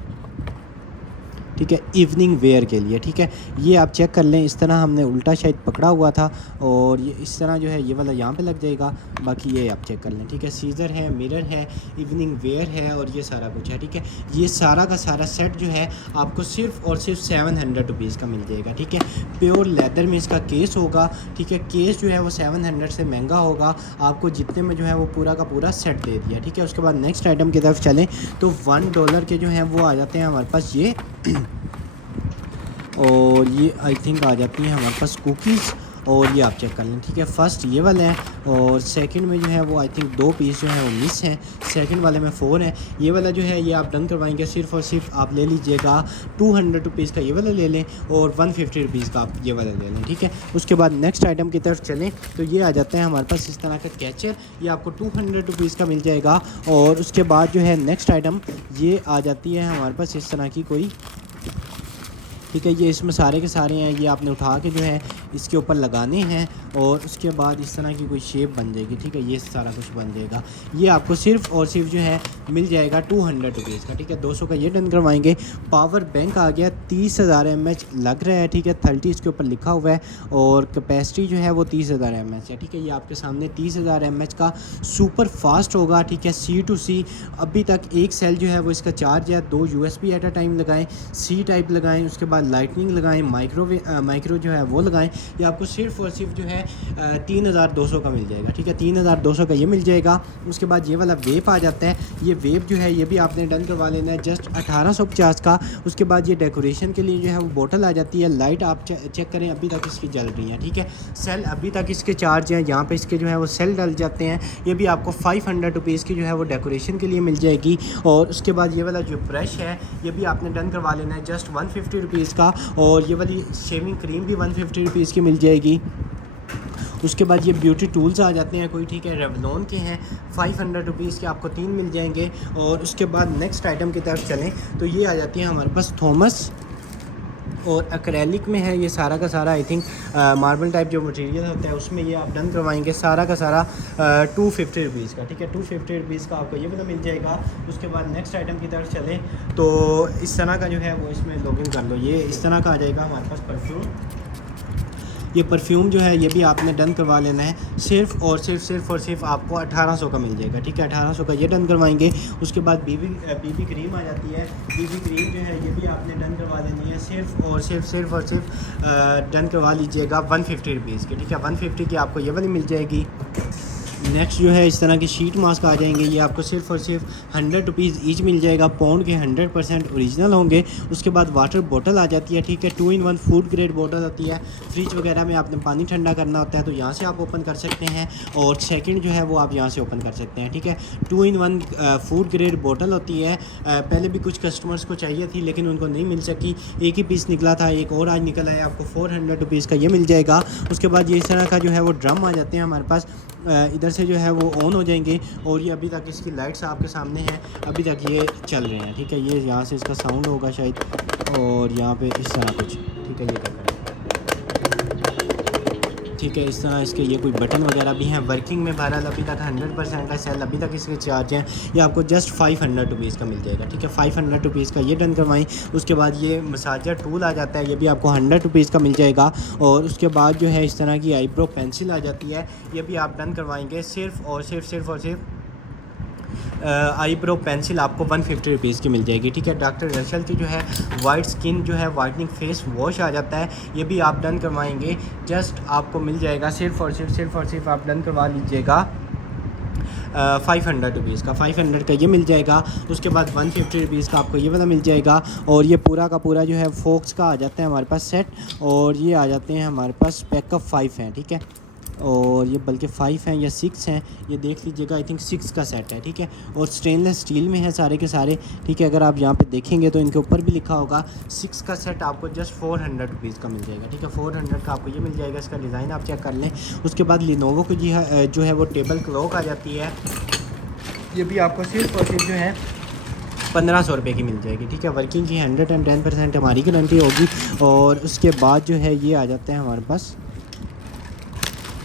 ठीक है, इवनिंग वेयर के लिए। ठीक है, ये आप चेक कर लें, इस तरह हमने उल्टा शायद पकड़ा हुआ था और ये इस तरह जो है ये वाला यहाँ पे लग जाएगा, बाकी ये आप चेक कर लें। ठीक है, सीज़र है, मिरर है, इवनिंग वेयर है और ये सारा कुछ है। ठीक है, ये सारा का सारा सेट जो है आपको सिर्फ और सिर्फ 700 रुपीज़ का मिल जाएगा। ठीक है, प्योर लेदर में इसका केस होगा। ठीक है, केस जो है वो 700 से महंगा होगा, आपको जितने में जो है वो पूरा का पूरा सेट दे दिया। ठीक है, उसके बाद नेक्स्ट आइटम की तरफ चलें तो $1 के जो हैं वो आ जाते हैं हमारे पास ये और ये आई थिंक आ जाती हैं हमारे पास कुकीज़। और ये आप चेक कर लें, ठीक है। फर्स्ट ये वाला है और सेकंड में जो है वो आई थिंक 2 पीस जो है वो मिस हैं, सेकंड वाले में 4 है। ये वाला जो है ये आप डन करवाएंगे सिर्फ और सिर्फ आप ले लीजिएगा 200 रुपीज़ का ये वाला ले लें और 150 रुपीज़ का आप ये वाला ले लें, ठीक है। उसके बाद नेक्स्ट आइटम की तरफ चलें तो ये आ जाता है हमारे पास इस तरह का कैचर, ये आपको 200 रुपीज़ का मिल जाएगा। और उसके बाद जो है नेक्स्ट आइटम ये आ जाती है हमारे पास इस तरह की कोई, ठीक है। ये इसमें सारे के सारे हैं, ये आपने उठा के जो है इसके ऊपर लगाने हैं और उसके बाद इस तरह की कोई शेप बन जाएगी, ठीक है। ये सारा कुछ बन जाएगा, ये आपको सिर्फ और सिर्फ जो है मिल जाएगा 200 रुपीज़ का, ठीक है। 200 का ये डन करवाएंगे। पावर बैंक आ गया 30,000 mAh लग रहा है, ठीक है। 30 इसके ऊपर लिखा हुआ है और कैपेसिटी जो है वो 30,000 mAh है, ठीक है। ये आपके सामने 30,000 mAh का सुपर फास्ट होगा, ठीक है। C2C अभी तक एक सेल जो है वो इसका चार्ज है, 2 USB एट अ टाइम लगाएं, C टाइप लगाएं, उसके बाद लाइटनिंग लगाएं, माइक्रो जो है वो लगाएं। ये आपको सिर्फ और सिर्फ जो है 3,200 का मिल जाएगा, ठीक है। 3,200 का ये मिल जाएगा। उसके बाद ये वाला वेप आ जाता है, ये वेप जो है ये भी आपने डन करवा लेना है जस्ट 1850 का। उसके बाद ये डेकोरेशन के लिए जो है वो बोतल आ जाती है। लाइट आप चेक करें अभी तक इसकी जल रही है, ठीक है। सेल अभी तक इसके चार्ज हैं, यहाँ पे इसके जो है वो सेल डल जाते हैं। ये भी आपको 500 रुपीज़ की जो है वो डेकोरेशन के लिए मिल जाएगी। और उसके बाद ये वाला जो ब्रश है ये भी आपने डन करवा लेना है जस्ट 150 रुपीज़ का। और ये वाली शेविंग क्रीम भी 150 रुपीज़ की मिल जाएगी। उसके बाद ये ब्यूटी टूल्स आ जाते हैं कोई, ठीक है। रेवलॉन के हैं 500 रुपीज़ के आपको 3 मिल जाएंगे। और उसके बाद नेक्स्ट आइटम की तरफ चलें तो ये आ जाती है हमारे पास थॉमस और एक्रेलिक में है ये सारा का सारा। आई थिंक मार्बल टाइप जो मटेरियल होता है उसमें ये आप डन करवाएंगे सारा का सारा 250 रुपीज़ का, ठीक है। 250 रुपीज़ का आपको ये वाला मिल जाएगा। उसके बाद नेक्स्ट आइटम की तरफ चलें तो इस तरह का जो है वो इसमें लॉगिन कर लो, ये इस तरह का आ जाएगा हमारे पास परफ्यूम। ये परफ्यूम जो है ये भी आपने डन करवा लेना है सिर्फ और सिर्फ आपको 1800 का मिल जाएगा, ठीक है। 1800 का ये डन करवाएंगे। उसके बाद बीबी क्रीम आ जाती है। बीबी क्रीम जो है ये भी आपने डन करवा लेनी है सिर्फ और सिर्फ डन करवा लीजिएगा 150 रुपीज़ की, ठीक है। 150 की आपको ये वाली मिल जाएगी। नेक्स्ट जो है इस तरह के शीट मास्क आ जाएंगे, ये आपको सिर्फ और सिर्फ 100 रुपीज़ ईच मिल जाएगा। पॉन्ड के 100% ओरिजिनल होंगे। उसके बाद वाटर बोतल आ जाती है, ठीक है। 2 in 1 फूड ग्रेड बोतल होती है। फ्रिज वगैरह में आपने पानी ठंडा करना होता है तो यहाँ से आप ओपन कर सकते हैं और सेकंड जो है वो आप यहाँ से ओपन कर सकते हैं, ठीक है। 2 in 1 फूड ग्रेड बोतल होती है। पहले भी कुछ कस्टमर्स को चाहिए थी लेकिन उनको नहीं मिल सकी, एक ही पीस निकला था, एक और आज निकल आया, आपको 400 रुपीज़ का ये मिल जाएगा। उसके बाद ये इस तरह का जो है वो ड्रम आ जाते हैं हमारे पास, इधर से जो है वो ऑन हो जाएंगे और ये अभी तक इसकी लाइट्स आपके सामने हैं, अभी तक ये चल रहे हैं, ठीक है। ये यहाँ से इसका साउंड होगा शायद और यहाँ पे इस तरह कुछ, ठीक है। ये कर रहा है, ठीक है। इस तरह इसके ये कोई बटन वगैरह भी हैं वर्किंग में। बहरहाल अभी तक 100% है सेल, अभी तक इसके चार्ज हैं। ये आपको जस्ट 500 रुपीज़ का मिल जाएगा, ठीक है। 500 रुपीज़ का ये डन करवाएं। उसके बाद ये मसाजर टूल आ जाता है, ये भी आपको 100 रुपीज़ का मिल जाएगा। और उसके बाद जो है इस तरह की आईब्रो पेंसिल आ जाती है, ये भी आप डन करवाएंगे सिर्फ और सिर्फ आईब्रो पेंसिल आपको 150 रुपीज़ की मिल जाएगी, ठीक है। डॉक्टर रशल की जो है वाइट स्किन जो है वाइटनिंग फेस वॉश आ जाता है, ये भी आप डन करवाएंगे जस्ट आपको मिल जाएगा सिर्फ और सिर्फ आप डन करवा लीजिएगा 500 रुपीज़ का। 500 का ये मिल जाएगा। उसके बाद 150 रुपीज़ का आपको ये वाला मिल जाएगा। और ये पूरा का पूरा जो है फोक्स का आ जाता है हमारे पास सेट, और ये आ जाते हैं हमारे पास पैकअप 5 हैं, ठीक है। और ये बल्कि 5 हैं या 6 हैं, ये देख लीजिएगा। आई थिंक 6 का सेट है, ठीक है। और स्टेनलेस स्टील में है सारे के सारे, ठीक है। अगर आप यहाँ पे देखेंगे तो इनके ऊपर भी लिखा होगा 6 का सेट आपको जस्ट 400 रुपीज़ का मिल जाएगा, ठीक है। 400 का आपको ये मिल जाएगा। इसका डिज़ाइन आप चेक कर लें। उसके बाद लिनोवो की जो है वो टेबल क्लॉक आ जाती है, ये भी आपको सिर्फ और सिर्फ जो है 1500 रुपये की मिल जाएगी, ठीक है। वर्किंग की 110% हमारी गारंटी होगी। और उसके बाद जो है ये आ जाते हैं हमारे पास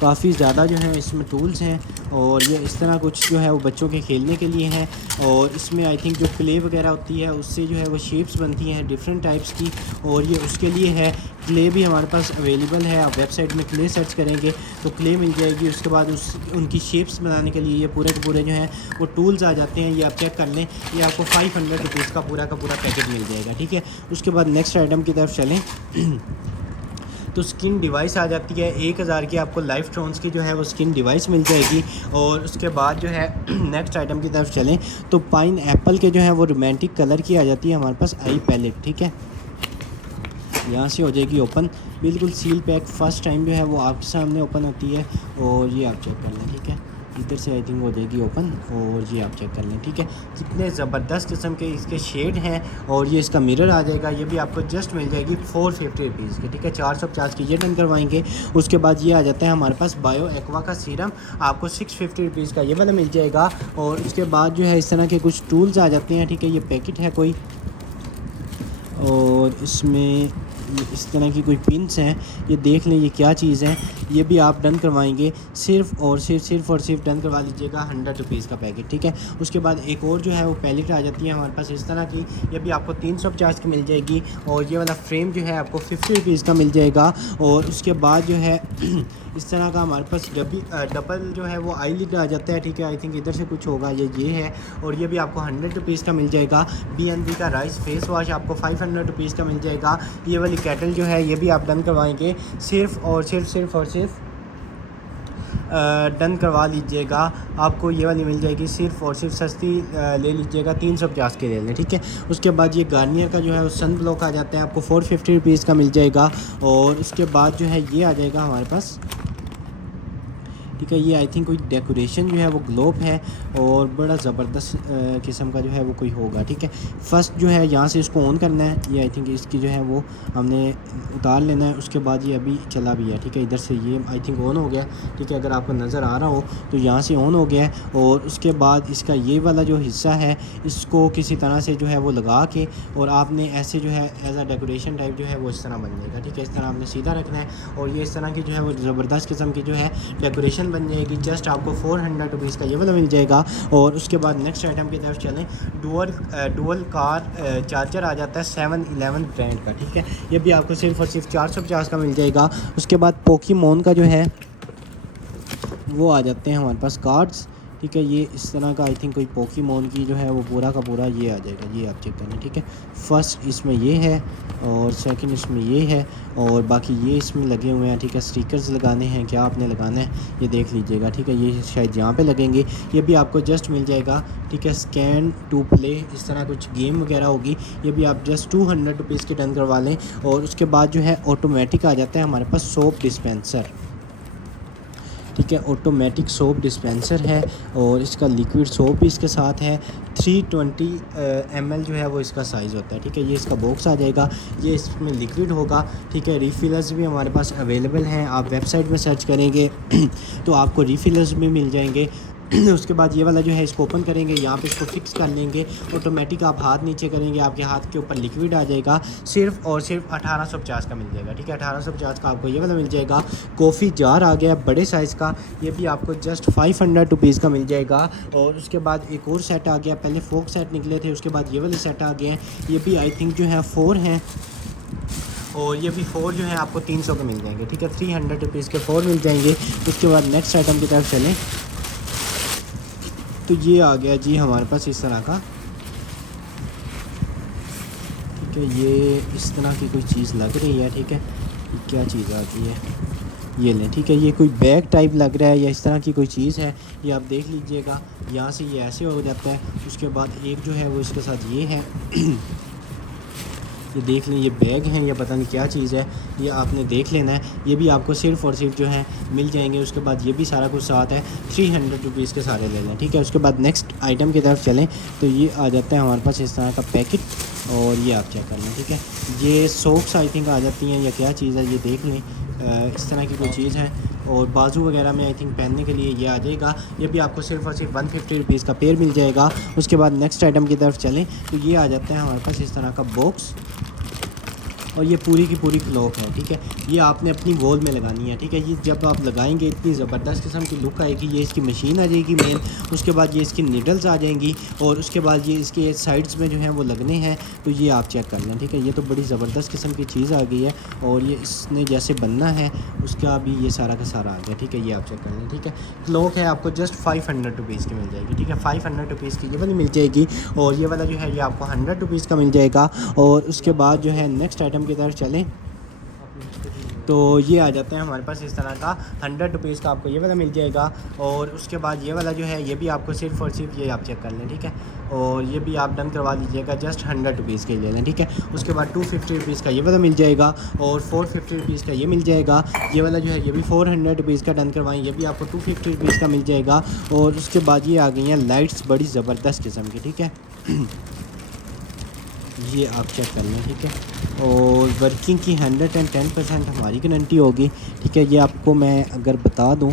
काफ़ी ज़्यादा जो है इसमें टूल्स हैं। और ये इस तरह कुछ जो है वो बच्चों के खेलने के लिए हैं। और इसमें आई थिंक जो क्ले वगैरह होती है उससे जो है वो शेप्स बनती हैं डिफरेंट टाइप्स की, और ये उसके लिए है। क्ले भी हमारे पास अवेलेबल है, आप वेबसाइट में क्ले सर्च करेंगे तो क्ले मिल जाएगी। उसके बाद उनकी शेप्स बनाने के लिए ये पूरे के पूरे जो हैं वो टूल्स आ जाते हैं, ये आप चेक कर लें। ये आपको 500 रुपीज़ का पूरा पैकेज मिल जाएगा, ठीक है। उसके बाद नेक्स्ट आइटम की तरफ चलें तो स्किन डिवाइस आ जाती है। 1000 की आपको लाइफ ट्रॉन्स की जो है वो स्किन डिवाइस मिल जाएगी। और उसके बाद जो है नेक्स्ट आइटम की तरफ चलें तो पाइन एप्पल के जो है वो रोमांटिक कलर की आ जाती है हमारे पास आई पैलेट, ठीक है। यहाँ से हो जाएगी ओपन, बिल्कुल सील पैक फर्स्ट टाइम जो है वो आपके सामने ओपन होती है। और ये आप चेक कर लें, ठीक है, इधर से आई थिंक हो जाएगी ओपन। और ये आप चेक कर लें, ठीक है, कितने ज़बरदस्त किस्म के इसके शेड हैं। और ये इसका मिरर आ जाएगा, ये भी आपको जस्ट मिल जाएगी 450 रुपीज़ के, ठीक है, 450 की ये डन करवाएंगे। उसके बाद ये आ जाता है हमारे पास बायो एक्वा का सीरम, आपको 650 रुपीज़ का ये वाला मिल जाएगा। और उसके बाद जो है इस तरह के कुछ टूल्स आ जाते हैं, ठीक है, ये पैकेट है कोई, और इसमें इस तरह की कोई पिन्स हैं, ये देख लें ये क्या चीज़ है। ये भी आप डन करवाएंगे, सिर्फ़ और सिर्फ डन करवा लीजिएगा 100 रुपीज़ का पैकेट, ठीक है। उसके बाद एक और जो है वो पैलेट आ जाती है हमारे पास इस तरह की, ये भी आपको 350 की मिल जाएगी। और ये वाला फ्रेम जो है आपको 50 रुपीज़ का मिल जाएगा। और उसके बाद जो है इस तरह का हमारे पास डबल जो है वो आई लिड आ जाता है, ठीक है, आई थिंक इधर से कुछ होगा, ये है। और ये भी आपको 100 रुपीज़ का मिल जाएगा। BNB का राइस फेस वॉश आपको 500 रुपीज़ का मिल जाएगा। ये वाली केटल जो है ये भी आप डन करवाएंगे, सिर्फ़ डन करवा लीजिएगा, आपको ये वाली मिल जाएगी सिर्फ़ और सिर्फ सस्ती ले लीजिएगा, 350 के ले लें, ठीक है। उसके बाद ये गार्नियर का जो है वो सन ब्लॉक आ जाता है, आपको 450 रुपीज़ का मिल जाएगा। और उसके बाद जो है ये आ जाएगा हमारे पास, ठीक है, ये आई थिंक कोई डेकोरेशन जो है वो ग्लोब है और बड़ा ज़बरदस्त किस्म का जो है वो कोई होगा, ठीक है। फर्स्ट जो है यहाँ से इसको ऑन करना है, ये आई थिंक इसकी जो है वो हमने उतार लेना है। उसके बाद ये अभी चला भी है, ठीक है, इधर से ये आई थिंक ऑन हो गया, ठीक है, अगर आपको नज़र आ रहा हो तो यहाँ से ऑन हो गया है। और उसके बाद इसका ये वाला जो हिस्सा है इसको किसी तरह से जो है वो लगा के और आपने ऐसे जो है एज आ डेकोरेशन टाइप जो है वो इस तरह बन जाएगा, ठीक है, इस तरह आपने सीधा रखना है। और ये इस तरह की जो है वो ज़बरदस्त किस्म की जो है डेकोरेशन बन जाएगी, जस्ट आपको 400 रुपीज़ का ये वाला मिल जाएगा। और उसके बाद नेक्स्ट आइटम की तरफ चलें, डुअल कार चार्जर आ जाता है 711 ब्रांड का, ठीक है, ये भी आपको सिर्फ और सिर्फ 450 का मिल जाएगा। उसके बाद पोकीमोन का जो है वो आ जाते हैं हमारे पास कार्ड्स, ठीक है, ये इस तरह का आई थिंक कोई पोकीमोन की जो है वो पूरा का पूरा ये आ जाएगा, ये आप चेक करें, ठीक है। फर्स्ट इसमें ये है और सेकंड इसमें ये है और बाकी ये इसमें लगे हुए हैं, ठीक है। स्टिकर्स लगाने हैं, क्या आपने लगाना है ये देख लीजिएगा, ठीक है, ये शायद यहाँ पे लगेंगे, ये भी आपको जस्ट मिल जाएगा, ठीक है। स्कैन टू प्ले इस तरह कुछ गेम वगैरह होगी, ये भी आप जस्ट 200 रुपीज़ के डन करवा लें। और उसके बाद जो है ऑटोमेटिक आ जाता है हमारे पास सोप डिस्पेंसर, ठीक है, ऑटोमेटिक सोप डिस्पेंसर है और इसका लिक्विड सोप भी इसके साथ है। 320 ml जो है वो इसका साइज़ होता है, ठीक है, ये इसका बॉक्स आ जाएगा, ये इसमें लिक्विड होगा, ठीक है। रिफ़िलर्स भी हमारे पास अवेलेबल हैं, आप वेबसाइट में सर्च करेंगे तो आपको रिफ़िलर्स भी मिल जाएंगे। उसके बाद ये वाला जो है इसको ओपन करेंगे, यहाँ पे इसको फिक्स कर लेंगे, ऑटोमेटिक आप हाथ नीचे करेंगे, आपके हाथ के ऊपर लिक्विड आ जाएगा, सिर्फ और सिर्फ 1850 का मिल जाएगा, ठीक है, 1850 का आपको ये वाला मिल जाएगा। कॉफ़ी जार आ गया बड़े साइज़ का, ये भी आपको जस्ट 500 रुपीज़ का मिल जाएगा। और उसके बाद एक और सेट आ गया, पहले फोक सेट निकले थे, उसके बाद ये वाले सेट आ गए हैं, ये भी आई थिंक जो है 4 हैं और ये भी 4 जो है आपको 300 के मिल जाएंगे, ठीक है, 300 रुपीज़ के 4 मिल जाएंगे। उसके बाद नेक्स्ट आइटम की तरफ चलें तो ये आ गया जी हमारे पास इस तरह का, ठीक है, ये इस तरह की कोई चीज़ लग रही है, ठीक है, ये क्या चीज़ आ गई है, ये लें, ठीक है, ये कोई बैग टाइप लग रहा है या इस तरह की कोई चीज़ है, ये आप देख लीजिएगा, यहाँ से ये ऐसे हो जाता है। उसके बाद एक जो है वो इसके साथ ये है ये देख लें, ये बैग हैं या पता नहीं क्या चीज़ है, ये आपने देख लेना है, ये भी आपको सिर्फ़ और सिर्फ जो है मिल जाएंगे। उसके बाद ये भी सारा कुछ साथ है, 300 रुपीज़ के सारे ले लें, ठीक है। उसके बाद नेक्स्ट आइटम की तरफ चलें तो ये आ जाता है हमारे पास इस तरह का पैकेट और ये आप चेक कर लें, ठीक है, ये सॉक्स आई थिंक आ जाती हैं या क्या चीज़ है, ये देख लें, इस तरह की कोई चीज़ है। और बाजू वगैरह में आई थिंक पहनने के लिए ये आ जाएगा, ये भी आपको सिर्फ और सिर्फ 150 रुपीज़ का पेयर मिल जाएगा। उसके बाद नेक्स्ट आइटम की तरफ चलें तो ये आ जाता है हमारे पास इस तरह का बॉक्स और ये पूरी की पूरी क्लॉक है, ठीक है, ये आपने अपनी वॉल में लगानी है, ठीक है। ये जब आप लगाएंगे इतनी ज़बरदस्त किस्म की लुक आएगी, ये इसकी मशीन आ जाएगी मेन, उसके बाद ये इसकी नीडल्स आ जाएंगी और उसके बाद ये इसके साइड्स में जो है वो लगने हैं, तो ये आप चेक कर लें, ठीक है, ये तो बड़ी ज़बरदस्त किस्म की चीज़ आ गई है और ये इसने जैसे बनना है उसका भी ये सारा का सारा आ गया, ठीक है, ये आप चेक कर लें, ठीक है। क्लॉक है आपको जस्ट 500 रुपीज़ की मिल जाएगी, ठीक है, 500 रुपीज़ की ये वाली मिल जाएगी और ये वाला जो है ये आपको 100 रुपीज़ का मिल जाएगा। और उसके बाद जो है नेक्स्ट आइटम की तरफ चलें तो ये आ जाते हैं हमारे पास इस तरह का 100 रुपीज़ का आपको ये वाला मिल जाएगा। और उसके बाद ये वाला जो है ये भी आपको सिर्फ़ और सिर्फ ये आप चेक कर लें, ठीक है। और ये भी आप डन करवा लीजिएगा, जस्ट 100 रुपीज़ के ले लें, ठीक है। उसके बाद 250 रुपीज़ का ये वाला मिल जाएगा और 450 रुपीज़ का ये मिल जाएगा। ये वाला जो है ये भी 400 रुपीज़ का डन करवाएं, ये भी आपको 250 रुपीज़ का मिल जाएगा। और उसके बाद ये आ गई हैं लाइट्स बड़ी ज़बरदस्त किस्म की, ठीक है। ये आप चेक कर लें, ठीक है। और वर्किंग की 110% हमारी गारंटी होगी, ठीक है। ये आपको मैं अगर बता दूं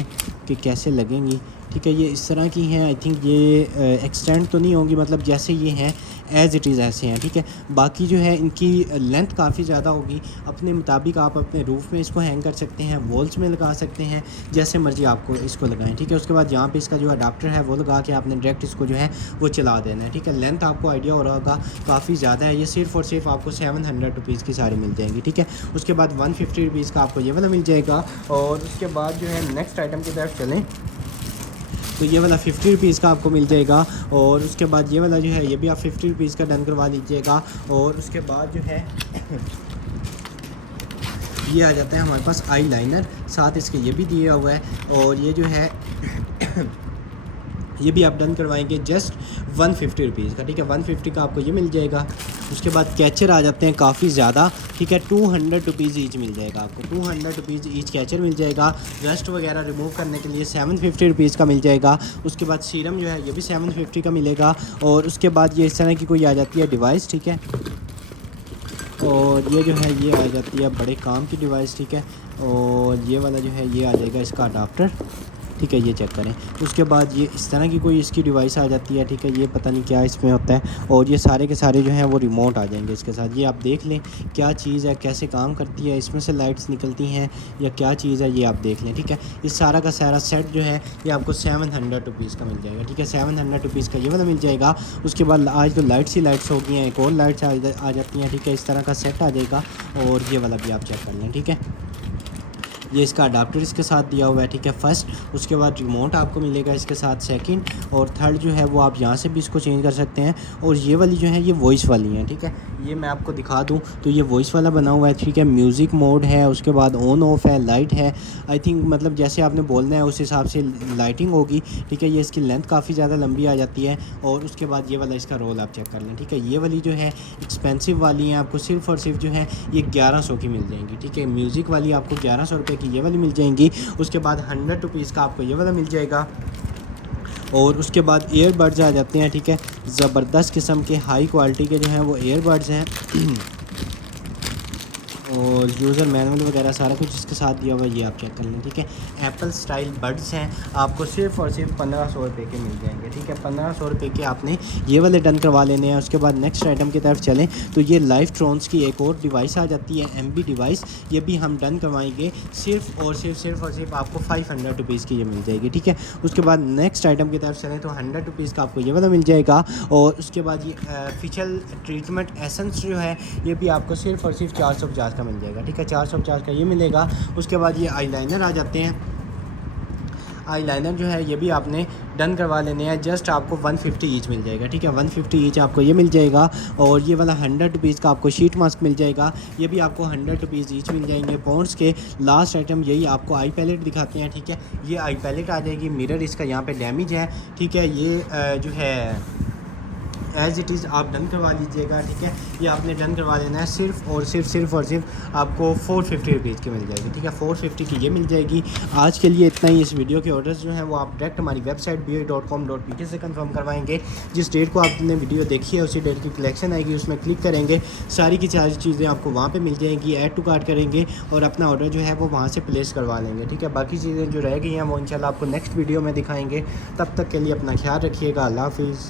कि कैसे लगेंगी, ठीक है। ये इस तरह की हैं, आई थिंक ये एक्सटेंड तो नहीं होंगी, मतलब जैसे ये हैं एज़ इट इज़ ऐसे हैं, ठीक है। बाकी जो है इनकी लेंथ काफ़ी ज़्यादा होगी, अपने मुताबिक आप अपने रूफ़ में इसको हैंग कर सकते हैं, वॉल्स में लगा सकते हैं, जैसे मर्ज़ी आपको इसको लगाएं, ठीक है। उसके बाद यहाँ पे इसका जो अडाप्टर है वो लगा के आपने डायरेक्ट इसको जो है वो चला देना है, ठीक है। लेंथ आपको आइडिया हो रहा होगा काफ़ी ज़्यादा है, ये सिर्फ़ और सिर्फ आपको 700 रुपीज़ की सारी मिल जाएंगी, ठीक है। उसके बाद 150 रुपीज़ का आपको ये वाला मिल जाएगा। और उसके बाद जो है नेक्स्ट आइटम की तरफ चलें तो ये वाला 50 रुपीज़ का आपको मिल जाएगा। और उसके बाद ये वाला जो है ये भी आप 50 रुपीज़ का डन करवा लीजिएगा। और उसके बाद जो है ये आ जाता है हमारे पास आई लाइनर, साथ इसके ये भी दिया हुआ है। और ये जो है ये भी आप डन करवाएंगे जस्ट 150 रुपीज़ का, ठीक है। 150 का आपको ये मिल जाएगा। उसके बाद कैचर आ जाते हैं काफ़ी ज़्यादा, ठीक है। 200 रुपीज़ ईच मिल जाएगा आपको, 200 रुपीज़ ईच कैचर मिल जाएगा। रस्ट वगैरह रिमूव करने के लिए 750 रुपीज़ का मिल जाएगा। उसके बाद सीरम जो है ये भी 750 का मिलेगा। और उसके बाद ये इस तरह की कोई आ जाती है डिवाइस, ठीक है। और ये जो है ये आ जाती है बड़े काम की डिवाइस, ठीक है। और ये वाला जो है ये आ जाएगा इसका अडाप्टर, ठीक है। ये चेक करें। उसके बाद ये इस तरह की कोई इसकी डिवाइस आ जाती है, ठीक है। ये पता नहीं क्या इसमें होता है। और ये सारे के सारे जो हैं वो रिमोट आ जाएंगे इसके साथ। ये आप देख लें क्या चीज़ है, कैसे काम करती है, इसमें से लाइट्स निकलती हैं या क्या चीज़ है, ये आप देख लें, ठीक है। इस सारा का सारा सेट जो है ये आपको 700 रुपीज़ का मिल जाएगा, ठीक है। 700 रुपीज़ का ये वाला मिल जाएगा। उसके बाद आज तो लाइट्स ही लाइट्स हो गई हैं, एक और लाइट्स आ जाती हैं, ठीक है। इस तरह का सेट आ जाएगा। और ये वाला भी आप चेक कर लें, ठीक है। ये इसका अडाप्टर इसके साथ दिया हुआ है, ठीक है, फर्स्ट। उसके बाद रिमोट आपको मिलेगा इसके साथ सेकंड। और थर्ड जो है वो आप यहाँ से भी इसको चेंज कर सकते हैं। और ये वाली जो है ये वॉइस वाली है, ठीक है। ये मैं आपको दिखा दूँ तो ये वॉइस वाला बना हुआ है, ठीक है। म्यूज़िक मोड है, उसके बाद ऑन ऑफ है, लाइट है। आई थिंक मतलब जैसे आपने बोलना है उस हिसाब से लाइटिंग होगी, ठीक है। ये इसकी लेंथ काफ़ी ज़्यादा लंबी आ जाती है। और उसके बाद ये वाला इसका रोल आप चेक कर लें, ठीक है। ये वाली जो है एक्सपेंसिव वाली है, आपको सिर्फ़ और सिर्फ जो है ये 1100 की मिल जाएंगी, ठीक है। म्यूज़िक वाली आपको 1100 रुपये की ये वाली मिल जाएंगी। उसके बाद 100 रुपीज़ का आपको ये वाला मिल जाएगा। और उसके बाद ईयरबड्स आ जाते हैं, ठीक है। ज़बरदस्त किस्म के हाई क्वालिटी के जो हैं वो ईयरबड्स हैं। और यूज़र मैनुअल वगैरह सारा कुछ इसके साथ दिया हुआ है, ये आप चेक कर लें, ठीक है। एप्पल स्टाइल बड्स हैं, आपको सिर्फ़ और सिर्फ 1500 रुपये के मिल जाएंगे, ठीक है। 1500 रुपये के आपने ये वाले डन करवा लेने हैं। उसके बाद नेक्स्ट आइटम की तरफ चलें तो ये लाइव ट्रॉन्स की एक और डिवाइस आ जाती है, MB डिवाइस। ये भी हम डन करवाएंगे सिर्फ़ और सिर्फ आपको 500 रुपीज़ की ये मिल जाएगी, ठीक है। उसके बाद नेक्स्ट आइटम की तरफ चलें तो 100 रुपीज़ का आपको ये वाला मिल जाएगा। और उसके बाद ये फेशियल ट्रीटमेंट एसेंस जो है ये भी आपको सिर्फ़ और सिर्फ 450 का मिल जाएगा, ठीक है। 450 का ये मिलेगा। उसके बाद ये आईलाइनर आ जाते हैं। आईलाइनर जो है ये भी आपने डन करवा लेने हैं, जस्ट आपको 150 ईच मिल जाएगा, ठीक है। 150 ईच आपको ये मिल जाएगा। और ये वाला 100 रुपीज़ का आपको शीट मास्क मिल जाएगा, ये भी आपको 100 रुपीज़ ईच मिल जाएंगे। पॉन्ड्स के लास्ट आइटम यही आपको आई पैलेट दिखाते हैं, ठीक है। ये आई पैलेट आ जाएगी। मिरर इसका यहाँ पे डैमेज है, ठीक है। ये जो है एज़ इट इज़ आप डन करवा लीजिएगा, ठीक है। ये आपने डन करवा लेना है, सिर्फ़ और सिर्फ आपको 450 रुपीज़ की मिल जाएगी, ठीक है। 450 की ये मिल जाएगी। आज के लिए इतना ही। इस वीडियो के ऑर्डर्स जो हैं वो आप डायरेक्ट हमारी वेबसाइट BOE.com.pk से कंफर्म करवाएंगे। जिस डेट को आपने वीडियो देखी है उसी डेट की कलेक्शन आएगी, उसमें क्लिक करेंगे, सारी की सारी चीज़ें आपको वहाँ पर मिल जाएंगी। ऐड टू कार्ट करेंगे और अपना ऑर्डर जो है वो वहाँ से प्लेस करवा लेंगे, ठीक है। बाकी चीज़ें जो रह गई हैं वो इंशाल्लाह आपको नेक्स्ट वीडियो में दिखाएँगे। तब तक के लिए अपना ख्याल रखिएगा। अल्लाह हाफ़िज़।